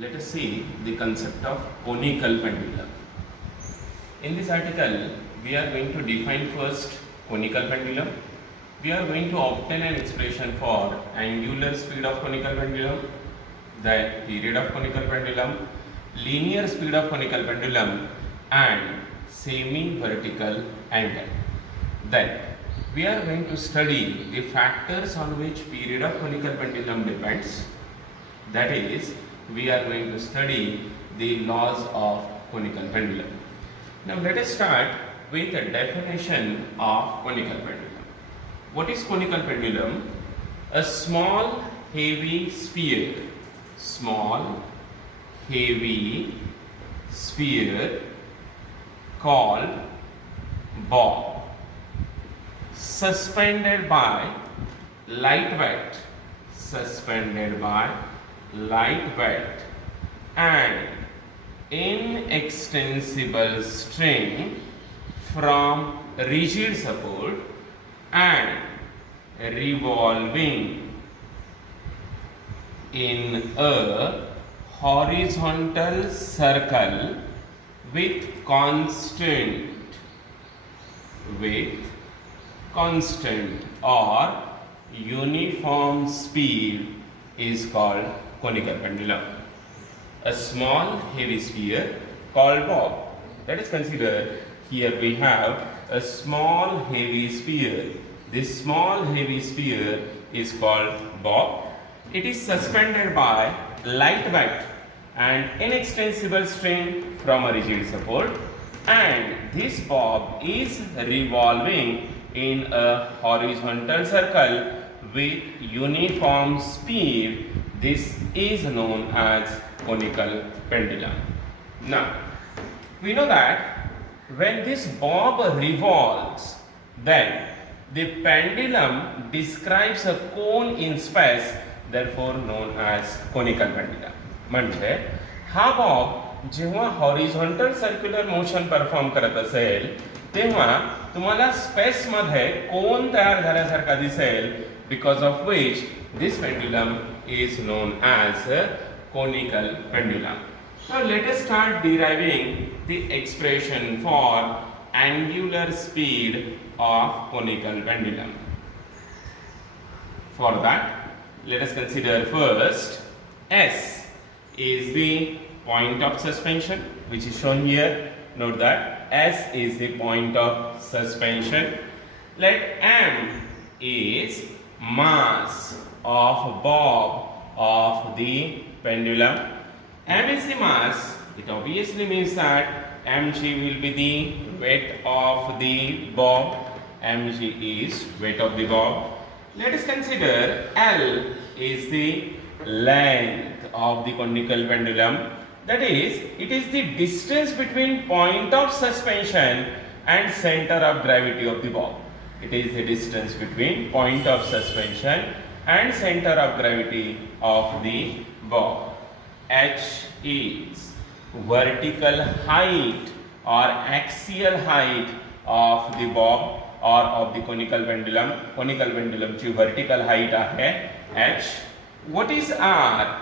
let us see the concept of conical pendulum. In this article, we are going to define first conical pendulum. We are going to obtain an expression for angular speed of conical pendulum, the period of conical pendulum, linear speed of conical pendulum, and semi-vertical angle. Then we are going to study the factors on which period of conical pendulum depends. That is, we are going to study the laws of conical pendulum. Now let us start with a definition of conical pendulum. What is conical pendulum? A small heavy sphere, called bob, suspended by lightweight and inextensible string from rigid support and revolving in a horizontal circle with constant or uniform speed is called conical pendulum. A small heavy sphere called bob. Let us consider here we have a small heavy sphere. This small heavy sphere is called bob. It is suspended by lightweight and inextensible string from a rigid support, and this bob is revolving in a horizontal circle with uniform speed. This is known as conical pendulum. Now, we know that when this bob revolves, then the pendulum describes a cone in space, therefore known as conical pendulum. म्हणजे हा Bob जेव्हा horizontal circular motion perform करत असेल तेव्हा तुम्हाला space मध्ये कोन तयार झाल्यासारखा दिसेल, because of which this pendulum is known as a conical pendulum. Now let us start deriving the expression for angular speed of conical pendulum. For that, let us consider first S is the point of suspension, which is shown here. Note that S is the point of suspension. Let M is mass of bob of the pendulum. M is the mass. It obviously means that mg will be the weight of the bob. Mg is weight of the bob. Let us consider L is the length of the conical pendulum. That is, it is the distance between point of suspension and center of gravity of the bob. It is the distance between point of suspension and center of gravity of the bob. H is vertical height or axial height of the bob or of the conical pendulum. Conical pendulum ची vertical height आहे H. What is R?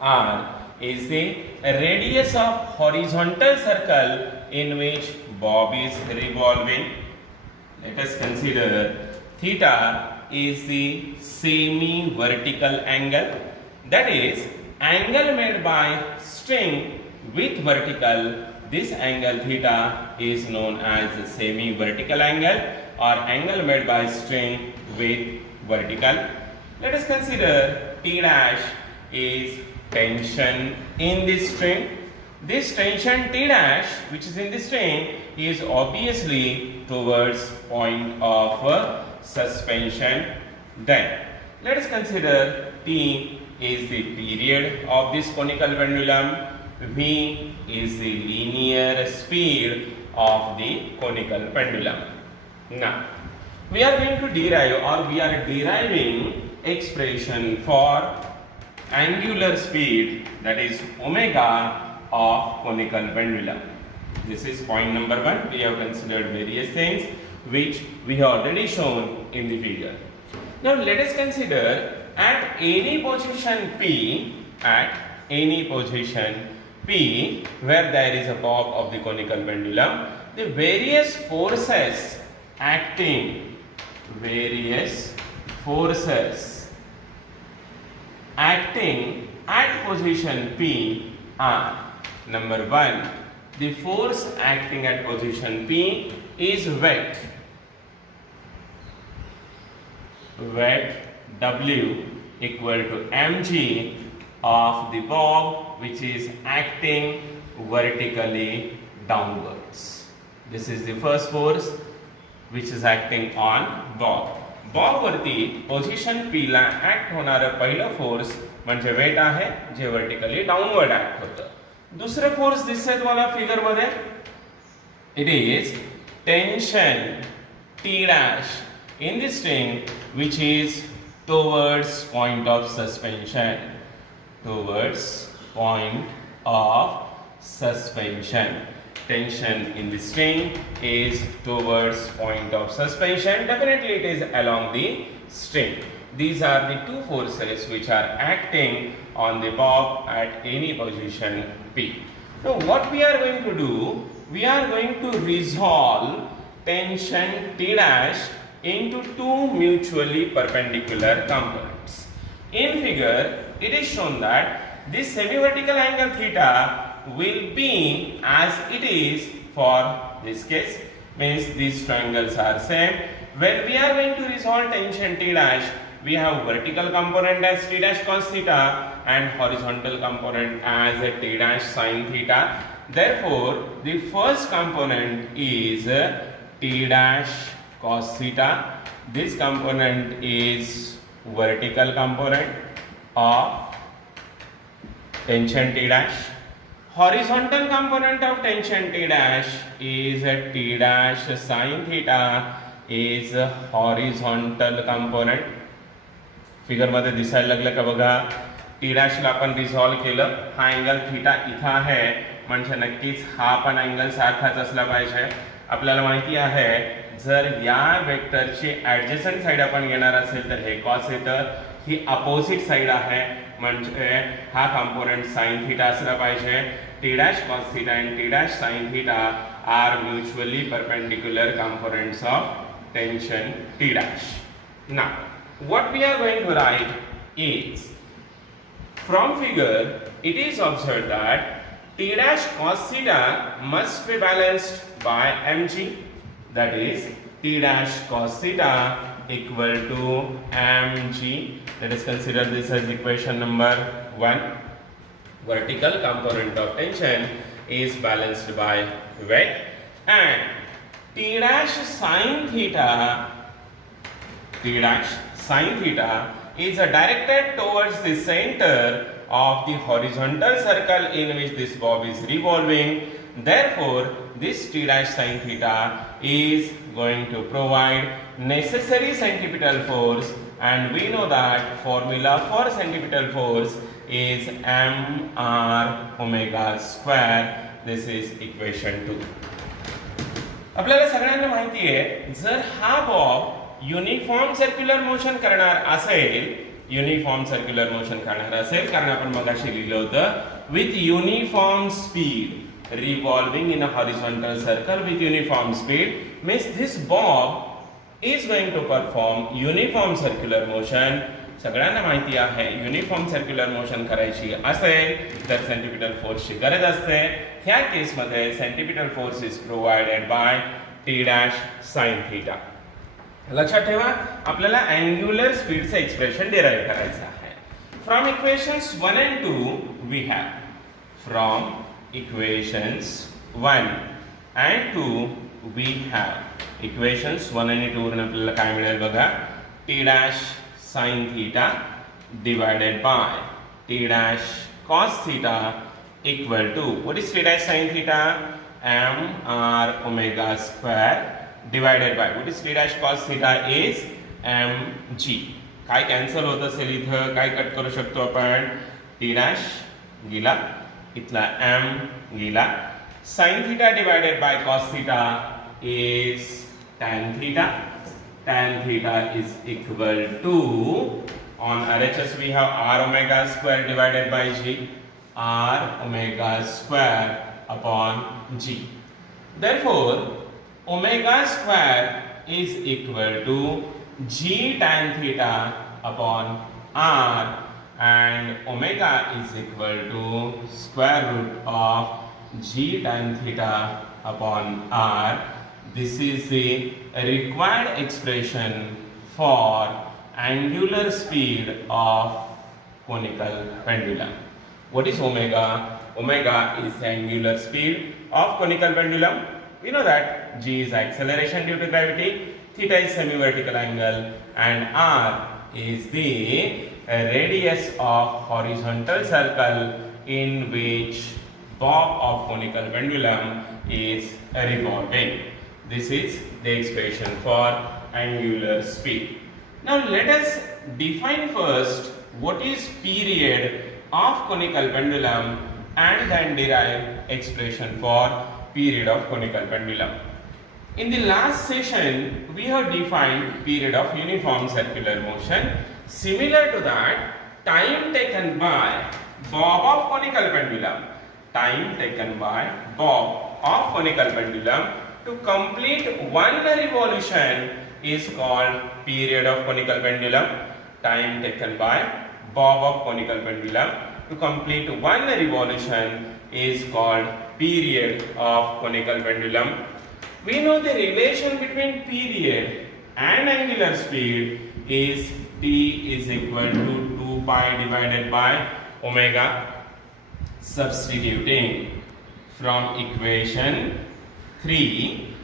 R is the radius of horizontal circle in which bob is revolving. Let us consider theta is the semi-vertical angle. That is, angle made by string with vertical. This angle theta is known as the semi-vertical angle or angle made by string with vertical. Let us consider T dash is tension in this string. This tension T dash, which is in the string, is obviously towards point of suspension. Then let us consider T is the period of this conical pendulum. V is the linear speed of the conical pendulum. Now we are going to derive, or we are deriving expression for angular speed, that is omega of conical pendulum. This is point number 1. We have considered various things which we have already shown in the figure. Now let us consider at any position P, at any position P where there is a bob of the conical pendulum, the various forces acting at position P are: number 1, the force acting at position P is wet W equal to mg of the bob which is acting vertically downwards. This is the first force which is acting on bob. Bob वरती position P ला act होणारं पहिलं force म्हणजे wait आहे जे vertically downward act होतं. दुसरं force दिसतंय तुम्हाला figure मध्ये, it is tension T dash in the string which is towards point of suspension. Tension in the string is towards point of suspension. Definitely it is along the string. These are the two forces which are acting on the bob at any position P. Now what we are going to do, we are going to resolve tension T dash into two mutually perpendicular components. In figure, it is shown that this semi-vertical angle theta will be as it is for this case, means these triangles are same. When we are going to resolve tension T dash, we have vertical component as T dash cos theta and horizontal component as a T dash sin theta. Therefore, the first component is T dash cos theta. This component is vertical component of tension T dash. Horizontal component of tension T dash is a T dash sin theta is a horizontal component. Figure मध्ये दिसायला लागलं का बघा, T dash ला आपण resolve केलं, हा angle theta इथं आहे म्हणजे नक्कीच हा पण अँगल सारखाच असला पाहिजे. आपल्याला माहिती आहे जर या वेक्टरची ऍडजसंट साइड आपण घेणार असेल तर हे कॉस येतं, ही अपोजिट साइड आहे म्हणजे हा कंपोनेंट साइन थीटा असला पाहिजे. T dash cos theta and T dash sin theta are mutually perpendicular components of tension T dash. Now, what we are going to write is, from figure, it is observed that T dash cos theta must be balanced by mg, that is T dash cos theta equal to mg. Let us consider this as equation number 1. Vertical component of tension is balanced by weight and T dash sin theta is directed towards the center of the horizontal circle in which this bob is revolving. Therefore, this T dash sin theta is going to provide necessary centripetal force, and we know that formula for centripetal force is mr omega square. This is equation 2. आपल्याला सगळ्यांना माहिती आहे जर हा Bob uniform circular motion करणार असेल कारण आपण मगाशी लिहिलं होतं with uniform speed revolving in a horizontal circle with uniform speed, means this bob is going to perform uniform circular motion. सगळ्यांना माहिती आहे युनिफॉर्म सर्क्युलर मोशन करायची असेल तर सेंट्रिपिटल फोर्सची गरज असते. ह्या केस मध्ये centripetal force is provided bye T dash sin theta. लक्षात ठेवा आपल्याला अँग्युलर स्पीडचे एक्सप्रेशन डिराइव करायचं आहे. From equations 1 and 2 we have, from equations 1 and 2 we have, equations 1 and 2 वरून आपल्याला काय मिळेल बघा, T dash sin theta divided by T dash cos theta equal to, what is T dash sin theta? mr omega square divided by, what is T dash cos theta is mg. काय cancel होत असेल इथं, काय cut करू शकतो आपण, T dash गेला, इथला m गेला, sin theta divided by cos theta is tan theta. Tan theta is equal to, on RHS we have r omega square divided by g. r omega square upon g. Therefore, omega square is equal to g tan theta upon r, and omega is equal to square root of g tan theta upon r. This is the required expression for angular speed of conical pendulum. What is omega? Omega is the angular speed of conical pendulum. We know that g is acceleration due to gravity, theta is semi-vertical angle, and r is the radius of horizontal circle in which bob of conical pendulum is revolving. This is the expression for angular speed. Now let us define first what is period of conical pendulum and then derive expression for period of conical pendulum. In the last session, we have defined period of uniform circular motion. Similar to that, time taken by bob of conical pendulum, time taken by bob of conical pendulum to complete one revolution is called period of conical pendulum. Time taken by bob of conical pendulum to complete one revolution is called period of conical pendulum. We know the relation between period and angular speed is t is equal to 2 pi divided by omega. Substituting from equation 3,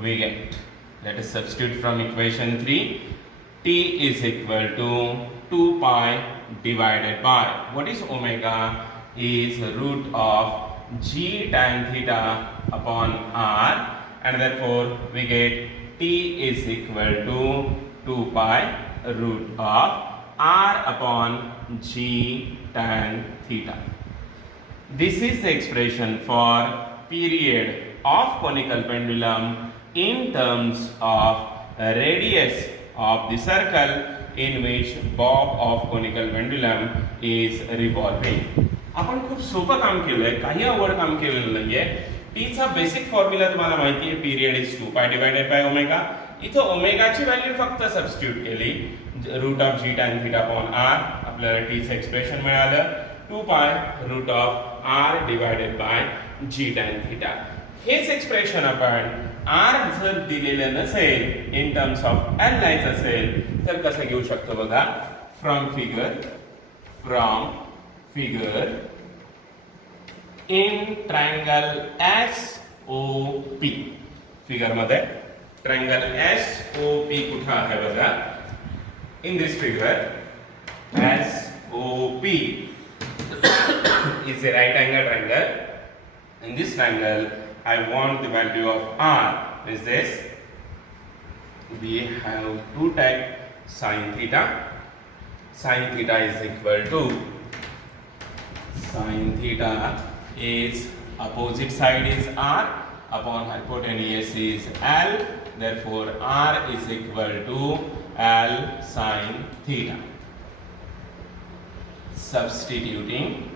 we get, let us substitute from equation 3, t is equal to 2 pi divided by, what is omega? Is root of g tan theta upon r, and therefore we get t is equal to 2 pi root of r upon g tan theta. This is the expression for period of conical pendulum in terms of radius of the circle in which bob of conical pendulum is revolving. आपण खूप सोपं काम केलंय, काही अवघड काम केलेलं नाहीये. टी चा बेसिक फॉर्म्युला तुम्हाला माहिती आहे, period is 2 pi divided by omega. इथं ओमेगाची व्हॅल्यू फक्त सबस्टिट्यूट केली, root of g tan theta upon r, आपल्याला टी चं एक्सप्रेशन मिळालं 2 pi root of r divided by g tan theta. हेच एक्सप्रेशन आपण आर जर दिलेलं नसेल, इन टर्म्स ऑफ एल लिहायचं असेल तर कसं घेऊ शकतो बघा. From figure in triangle SOP. Figure मध्ये ट्रायंगल SOP कुठे आहे बघा. In this figure SOP is a right angle triangle. In this triangle, I want the value of r. Is this? We have two types sin theta. Sin theta is equal to, sin theta is opposite side is r upon hypotenuse is l. Therefore, r is equal to l sin theta. Substituting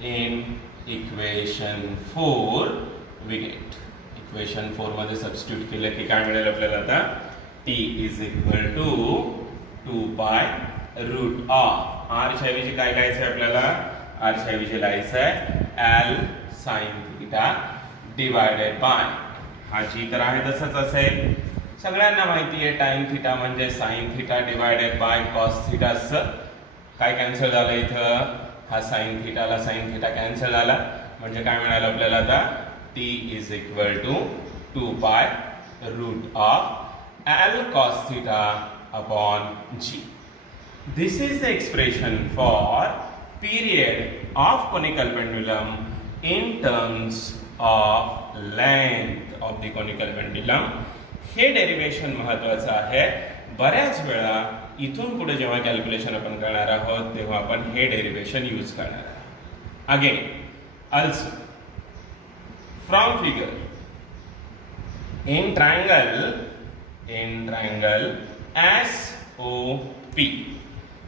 in equation 4 we get, equation 4 मध्ये substitute केलं की काय मिळेल आपल्याला आता. t is equal to 2 pi root of r च्या ऐवजी काय लिहायचं आहे आपल्याला. r च्या ऐवजी लिहायचं आहे l sin theta divided by, हा जी तर आहे तसंच असेल. सगळ्यांना माहिती आहे tan थीटा म्हणजे sin theta divided by cos theta. काय कॅन्सल झालं इथं, हा sin थीटाला sin थीटा कॅन्सल झाला, म्हणजे काय मिळालं आपल्याला आता. t is equal to 2 pi root of l cos theta upon g. This is the expression for period of conical pendulum in terms of length of the conical pendulum. हे derivation महत्त्वाचं आहे. बऱ्याच वेळा इथून पुढे जेव्हा कॅल्क्युलेशन आपण करणार आहोत तेव्हा आपण हे डेरिवेशन यूज करणार आहोत. Again also from figure in triangle SOP,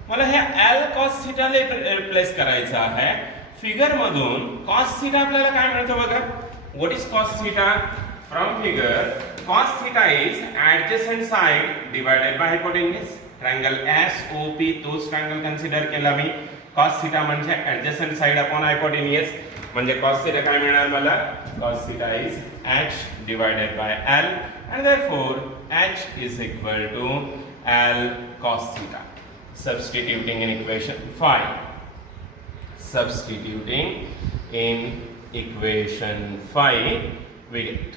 मला हे L cos theta ले रिप्लेस करायचं आहे. फिगर मधून cos theta आपल्याला काय मिळतं बघा. What is cos theta? From figure cos theta is adjacent side divided by hypotenuse. Triangle SOP तोच ट्रायंगल कन्सिडर केला मी. cos theta म्हणजे adjacent side upon hypotenuse. म्हणजे cos theta काय मिळणार मला? cos theta is h divided by L and therefore h is equal to L cos theta. Substituting in equation 5. Substituting in equation 5 we get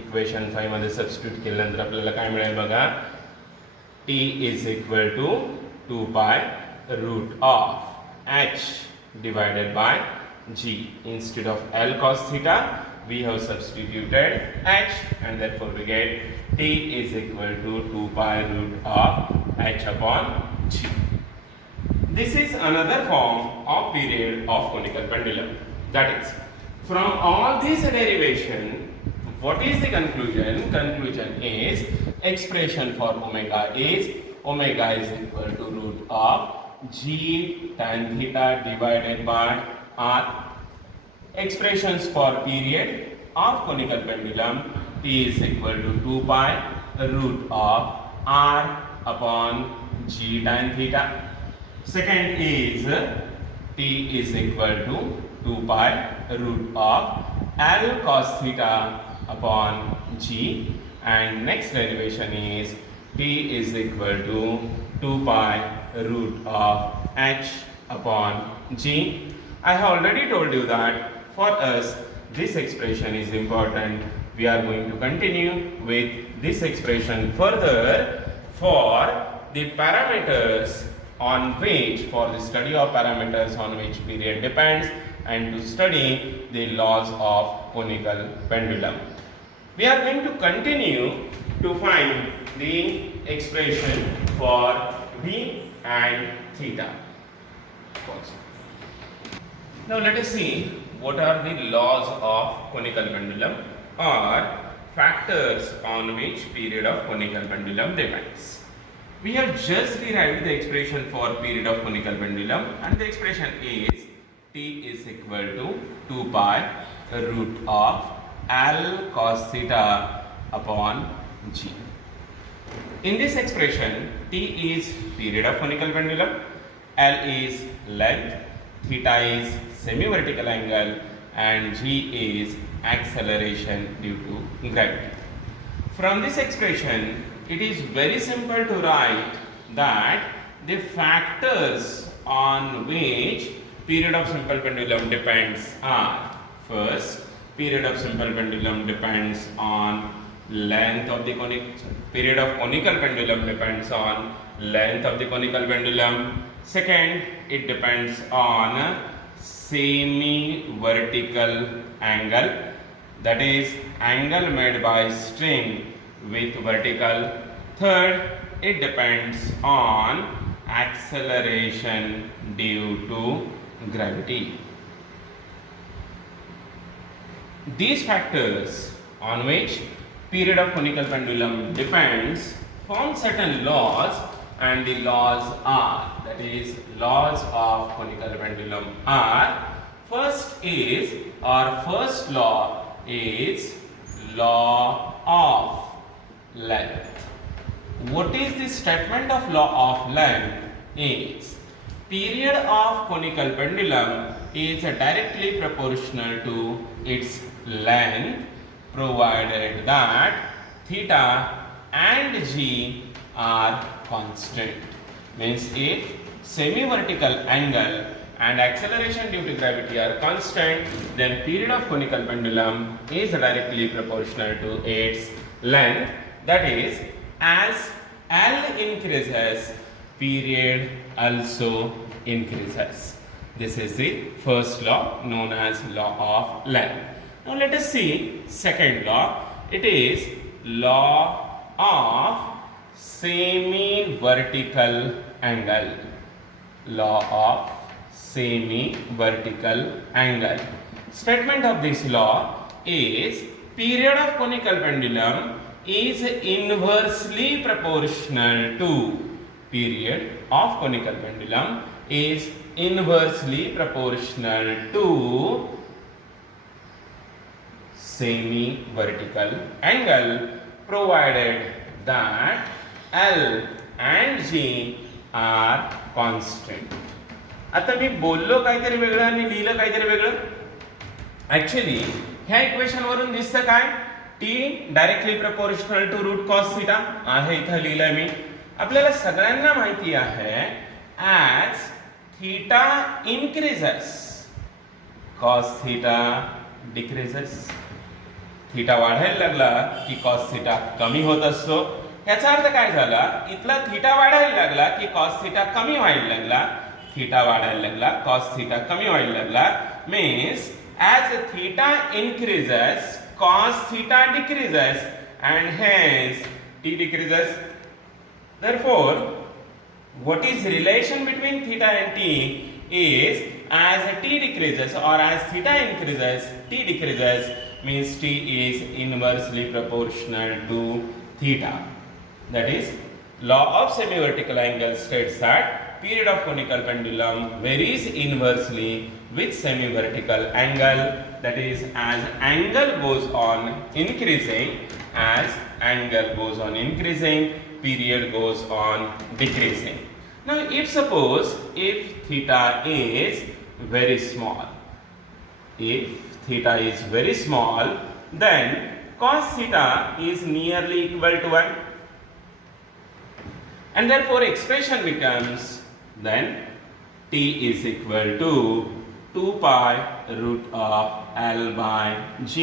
equation 5 मध्ये substitute केल्यानंतर आपल्याला काय मिळेल बघा. T is equal to 2 pi root of h divided by g. Instead of L cos theta we have substituted h and therefore we get T is equal to 2 pi root of h upon g. This is another form of period of conical pendulum. That is, from all these derivation, what is the conclusion? Conclusion is expression for omega is equal to root of g tan theta divided by r. Expressions for period of conical pendulum, T is equal to 2 pi root of r upon g tan theta. Second is T is equal to 2 pi root of L cos theta upon g, and next derivation is T is equal to 2 pi root of h upon g. I have already told you that for us this expression is important. We are going to continue with this expression further for the parameters on which, for the study of parameters on which period depends, and to study the laws of conical pendulum. We are going to continue to find the expression for V and theta. Now let us see what are the laws of conical pendulum or factors on which period of conical pendulum depends. We have just derived the expression for period of conical pendulum, and the expression is T is equal to 2 pi root of L cos theta upon g. In this expression, T is period of conical pendulum, L is length, theta is semi-vertical angle, and g is acceleration due to gravity. From this expression, it is very simple to write that the factors on which period of simple pendulum depends are: first, period of simple pendulum depends on length of the period of conical pendulum depends on length of the conical pendulum. Second, it depends on semi-vertical angle, that is angle made by string with vertical. Third, it depends on acceleration due to gravity. These factors on which period of conical pendulum depends form certain laws, and the laws are, that is laws of conical pendulum are: first is, or first law is law of length. What is the statement of law of length? Is period of conical pendulum is directly proportional to its length, provided that theta and g are constant. Means if semi-vertical angle and acceleration due to gravity are constant, then period of conical pendulum is directly proportional to its length. That is, as L increases, period also increases. This is the first law known as law of length. Now let us see second law. It is law of semi-vertical angle. Law of semi-vertical angle. Statement of this law is period of conical pendulum is inversely proportional to period of conical pendulum is inversely proportional to semi-vertical angle provided that L and G are constant. आता मी बोललो काहीतरी वेगळं आणि लिहिलं काहीतरी वेगळं. Actually ह्या equation वरून दिसतं काय, T directly proportional to root cos theta आहे, इथं लिहिलंय मी. आपल्याला सगळ्यांना माहिती आहे as theta increases cos theta decreases. Theta वाढायला लागला की कॉस थिटा कमी होत असतो. याचा अर्थ काय झाला, इथला थीटा वाढायला लागला की कॉस थिटा कमी व्हायला लागला. थीटा वाढायला लागला, कॉस थिटा कमी व्हायला लागला. Means as theta increases cos theta decreases and hence t decreases. Therefore, what is relation between theta and t is as t decreases or as theta increases, t decreases, means t is inversely proportional to theta. That is, law of semi-vertical angle states that period of conical pendulum varies inversely with semi-vertical angle. That is, as angle goes on increasing, period goes on decreasing. Now, if suppose if theta is very small, then cos theta is nearly equal to 1, and therefore expression becomes then t is equal to 2 pi root of L by G,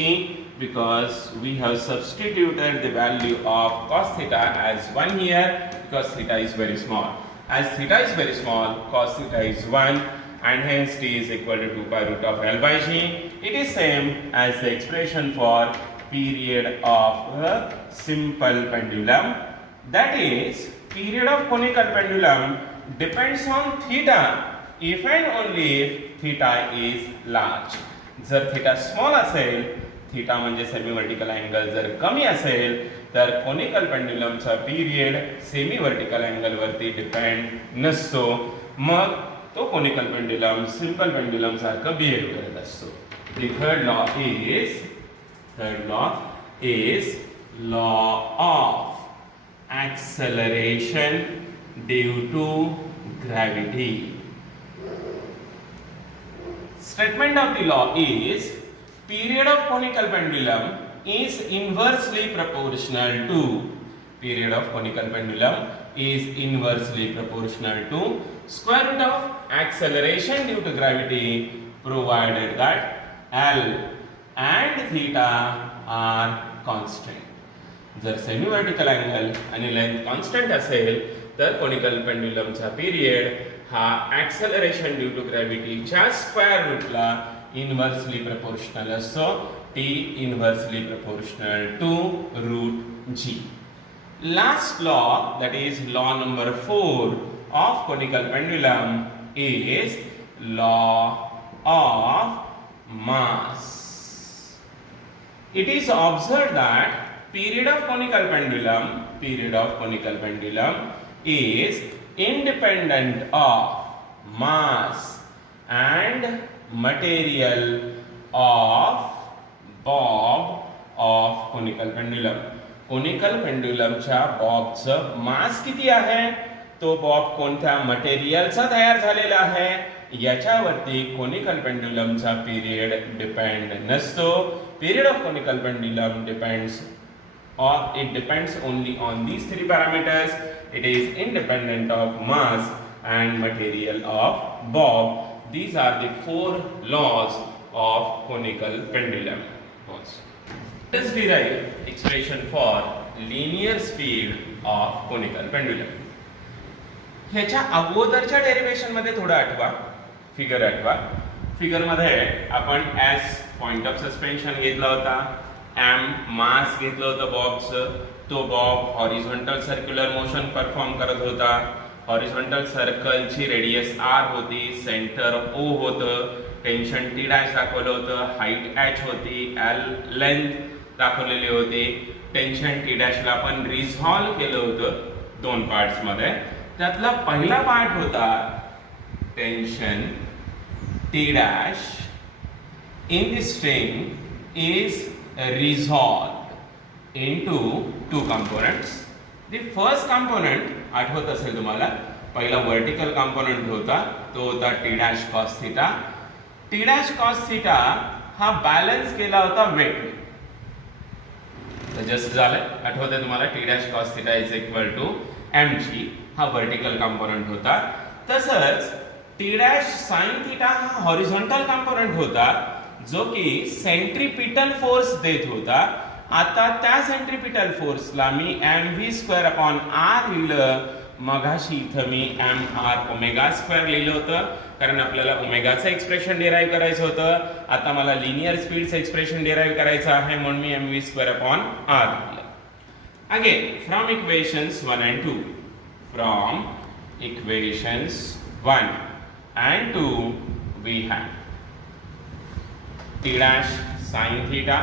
because we have substituted the value of cos theta as 1 here because theta is very small. As theta is very small, cos theta is 1 and hence t is equal to 2 pi root of L by G. It is same as the expression for period of a simple pendulum. That is, period of conical pendulum depends on theta if and only if theta is large. जर theta small असेल, theta म्हणजे semi vertical angle जर कमी असेल, तर conical पेंड्युलमचा period semi vertical angle वरती depend नसतो. मग तो कोनिकल पेंड्युलम सिंपल पेंड्युलम सारखं बिहेव करत असतो. The third law is law of acceleration due to gravity. Statement of the law is period of conical pendulum is inversely proportional to square root of acceleration due to gravity provided that L and theta are constant. जर semi vertical angle आणि length constant असेल तर conical पेंड्युलमचा period हा acceleration due to ग्रॅव्हिटीच्या square रूटला inversely proportional असतो. t inversely proportional to root g. Last law, that is law number 4 of conical pendulum, is law of mass. It is observed that period of conical pendulum is independent of mass and material of bob of conical pendulum. Conical पेंड्युलमच्या बॉबचं mass किती आहे, तो Bob कोणत्या मटेरियलचा तयार झालेला आहे याच्यावरती कोनिकल पेंड्युलमचा पिरियड डिपेंड नसतो. Period of conical pendulum depends only on these three parameters. It is independent of mass and material of bob. These are the 4 laws of conical pendulum. Let us derive expression for linear speed of conical pendulum. ह्याच्या अगोदरच्या derivation मध्ये थोडं आठवा, figure मध्ये आपण s point of suspension घेतला होता, m मास घेतलं होतं बॉबचं. तो Bob horizontal circular motion perform करत होता. हॉरिझॉन्टल सर्कलची रेडियस r होती, सेंटर o होतं, टेन्शन t डॅश दाखवलं होतं, हाईट h होती, l लेंथ दाखवलेली होती. टेन्शन t डॅश ला आपण रिझॉल्व केलं होतं 2 पार्ट्स मध्ये. त्यातला पहिला पार्ट होता tension T dash in the string is resolved into two components. The first component आठवत असेल तुम्हाला, पहिला वर्टिकल कंपोनेंट होता तो होता T dash cos theta. T dash cos theta हा बॅलन्स केला होता वेट. तर जस्ट झालं, आठवतंय तुम्हाला, T dash cos theta is equal to mg हा वर्टिकल कंपोनेंट होता. तसंच T dash sin theta हा हॉरिझॉन्टल कंपोनेंट होता जो की सेंट्रीपिटल फोर्स देत होता. आता त्या सेंट्रीपिटल फोर्सला मी mv²/r लिहिलं. मगाशी इथं मी mr⍵² लिहिलं होतं कारण आपल्याला ओमेगाचं एक्सप्रेशन डिराईव्ह करायचं होतं. आता मला लिनियर स्पीडचं एक्सप्रेशन डिराईव्ह करायचं आहे म्हणून मी mv²/r लिहिलं. Again from equations 1 and 2, from equations 1 and 2 we have T dash sin theta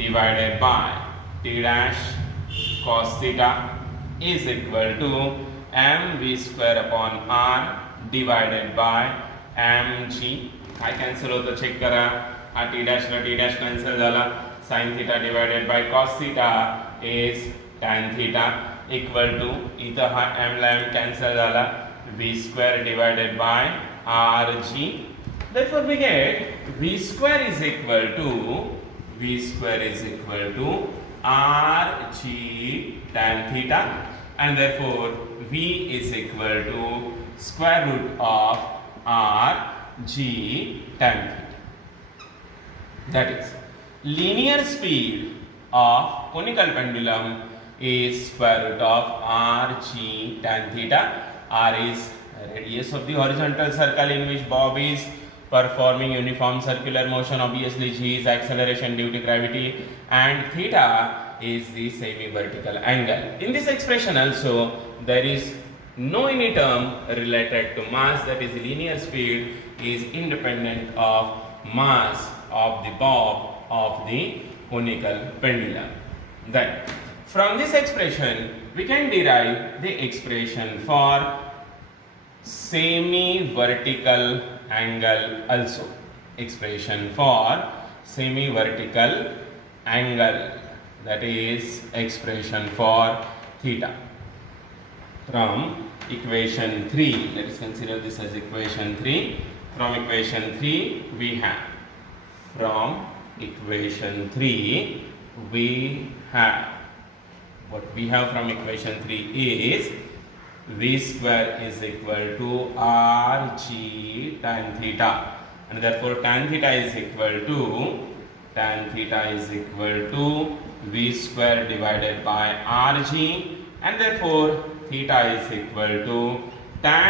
divided by T dash cos theta is equal to mv²/r divided by mg. काय cancel होतं check करा. हा T dash ला T dash cancel झाला. sin theta divided by cos theta is tan theta equal to, इथं हा m ला m cancel झाला, v² divided by rg. Therefore we get v² is equal to rg tan theta, and therefore v is equal to square root of rg tan theta. That is, linear speed of conical pendulum is square root of rg tan theta. R is radius of the horizontal circle in which bob is performing uniform circular motion. Obviously g is acceleration due to gravity, and theta is the semi-vertical angle. In this expression also there is no any term related to mass, that is linear speed is independent of mass of the bob of the conical pendulum. Then from this expression we can derive the expression for semi-vertical angle also. Expression for semi-vertical angle, that is expression for theta. From equation 3, let us consider this as equation 3. From equation 3 we have, from equation 3 we have, what we have from equation 3 is v² is equal to rg tan theta, and therefore tan theta is equal to v² divided by rg, and therefore theta is equal to tan